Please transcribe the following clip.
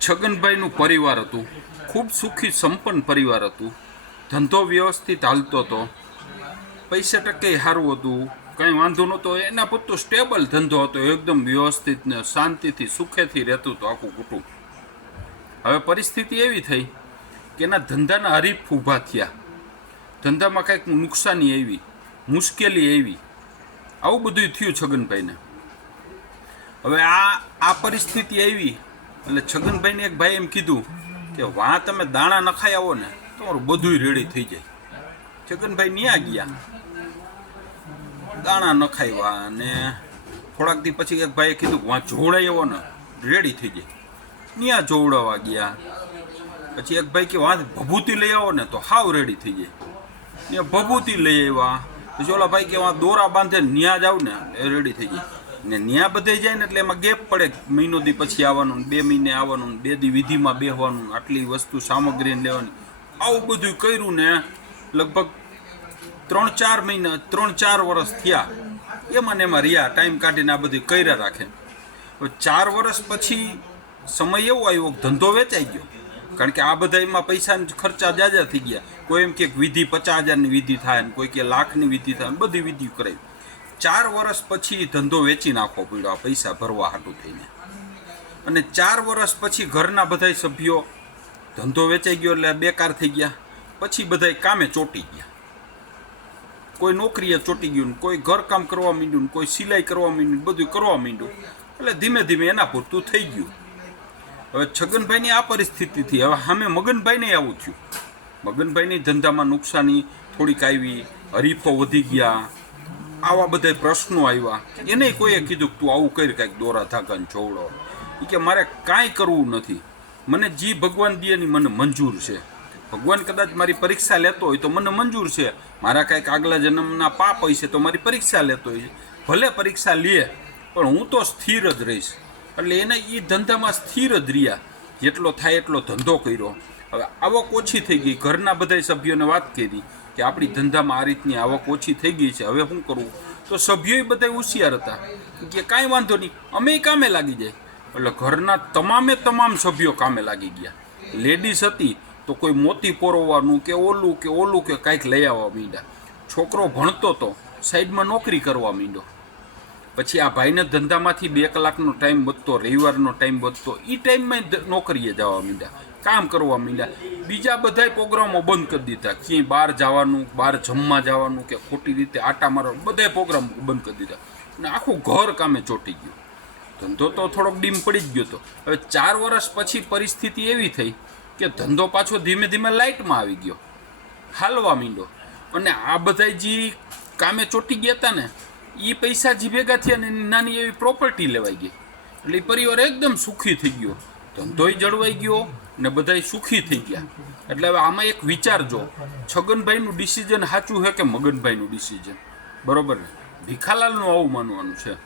છગનભાઈનું પરિવાર હતું, ખૂબ સુખી સંપન્ન પરિવાર હતું. ધંધો વ્યવસ્થિત હાલતો હતો, પૈસા ટકે સારું હતું, કંઈ વાંધો નહોતો. એના પૂરતો સ્ટેબલ ધંધો હતો, એકદમ વ્યવસ્થિત ને શાંતિથી સુખેથી રહેતું હતું આખું કુટુંબ. હવે પરિસ્થિતિ એવી થઈ કે એના ધંધાના હરીફ ઊભા થયા, ધંધામાં કંઈક નુકસાની આવી, મુશ્કેલી આવી, આવું બધું થયું છગનભાઈને. હવે આ પરિસ્થિતિ આવી એટલે છગનભાઈને એક ભાઈ એમ કીધું કે વાં તમે દાણા નખાઈ આવો ને તમારું બધું રેડી થઈ જાય. છગનભાઈ ન્યા ગયા, દાણા નખાવ્યા, અને થોડાક દી પછી એક ભાઈએ કીધું વાં જોવડાઈ આવો ને રેડી થઈ જાય. ન્યા જોવડાવવા ગયા. પછી એક ભાઈ કે વાં ભભૂતિ લઈ આવો ને તો હાવ રેડી થઈ જાય. ત્યાં ભભૂતિ લઈ આવ્યા. પછી ઓલા ભાઈ કે વાં દોરા બાંધે ન્યા જાવ ને એ રેડી થઈ જાય. ને ન્યા બધે જાય ને એટલે એમાં ગેપ પડે, મહિનો દી પછી આવવાનું, 2 મહિને આવવાનું, 2 દી વિધિમાં બેહવાનું, આટલી વસ્તુ સામગ્રીને લેવાની. આવું બધું કર્યું ને લગભગ 3-4 મહિના 3-4 વર્ષ થયા. એમાં ને એમાં રહ્યા, ટાઈમ કાઢીને આ બધું કર્યા રાખે. 4 વર્ષ પછી સમય એવો આવ્યો, ધંધો વેચાઈ ગયો. કારણ કે આ બધા એમાં પૈસાના ખર્ચા જાજા થઈ ગયા. કોઈ એમ કે વિધિ 50,000ની વિધિ થાય, ને કોઈ કે લાખની વિધિ થાય, બધી વિધિ કરાવી. 4 વર્ષ પછી ધંધો વેચી નાખવો પડ્યો આ પૈસા ભરવા હાટું થઈને. અને 4 વર્ષ પછી ઘરના બધા સભ્યો, ધંધો વેચાઈ ગયો એટલે બેકાર થઈ ગયા. પછી બધા કામે ચોંટી ગયા. કોઈ નોકરીએ ચોંટી ગયું, કોઈ ઘરકામ કરવા માંડ્યું, કોઈ સિલાઈ કરવા માંડ્યું, બધું કરવા માંડ્યું. એટલે ધીમે ધીમે એના પૂરતું થઈ ગયું. હવે છગનભાઈની આ પરિસ્થિતિથી હવે સામે મગનભાઈને આવું થયું. મગનભાઈની ધંધામાં નુકસાની થોડીક આવી, હરીફો વધી ગયા, આવા બધા પ્રશ્નો આવ્યા. એને કોઈએ કીધું કે તું આવું કરી કાંઈક દોરા ધાગાને જોવડો. એ કે મારે કાંઈ કરવું નથી, મને જી ભગવાન દે મને મંજૂર છે. ભગવાન કદાચ મારી પરીક્ષા લેતો હોય તો મને મંજૂર છે. મારા કાંઈક આગલા જન્મના પાપ હોય છે તો મારી પરીક્ષા લેતો હોય, ભલે પરીક્ષા લે, પણ હું તો સ્થિર જ રહીશ. એટલે એને એ ધંધામાં સ્થિર જ રહ્યા, જેટલો થાય એટલો ધંધો કર્યો. હવે આવક ઓછી થઈ ગઈ. ઘરના બધા સભ્યોને વાત કરી કે આપણી ધંધામાં આ રીતની આવક ઓછી થઈ ગઈ છે, હવે શું કરવું? તો સભ્યોય બધા હોશિયાર હતા કે કાંઈ વાંધો નહીં, અમે કામે લાગી જાય. એટલે ઘરના તમામ સભ્યો કામે લાગી ગયા. લેડીઝ હતી તો કોઈ મોતી પોરવવાનું કે ઓલું કે કાંઈક લઈ આવવા માંડ્યા. છોકરો ભણતો તો સાઈડમાં નોકરી કરવા માંડ્યો. પછી આ ભાઈને ધંધામાંથી 2 કલાકનો ટાઈમ બચતો, રવિવારનો ટાઈમ બચતો, એ ટાઈમમાં નોકરીએ જવા માંડ્યા, કામ કરવા માંડ્યા. બીજા બધા પ્રોગ્રામો બંધ કરી દીધા. ક્યાંય બહાર જવાનું, બહાર જમવા જવાનું કે ખોટી રીતે આટા મારવાનું, બધા પ્રોગ્રામ બંધ કરી દીધા. અને આખું ઘર કામે ચોંટી ગયું. ધંધો તો થોડોક ડીમ પડી જ ગયો હતો. હવે 4 વર્ષ પછી પરિસ્થિતિ એવી થઈ કે ધંધો પાછો ધીમે ધીમે લાઇટમાં આવી ગયો, હાલવા માંડ્યો. અને આ બધા જે કામે ચોંટી ગયા હતા ને, એ પૈસા જે ભેગા થયા ને નાની એવી પ્રોપર્ટી લેવાઈ ગઈ. એટલે એ પરિવાર એકદમ સુખી થઈ ગયો, ધંધોય જળવાઈ ગયો ને બધાય સુખી થઈ ગયા. એટલે હવે આમાં એક વિચારજો, છગનભાઈનું ડિસિઝન સાચું છે કે મગનભાઈનું ડિસિઝન? બરોબર ને? ભીખાલાલનું આવું માનવાનું છે.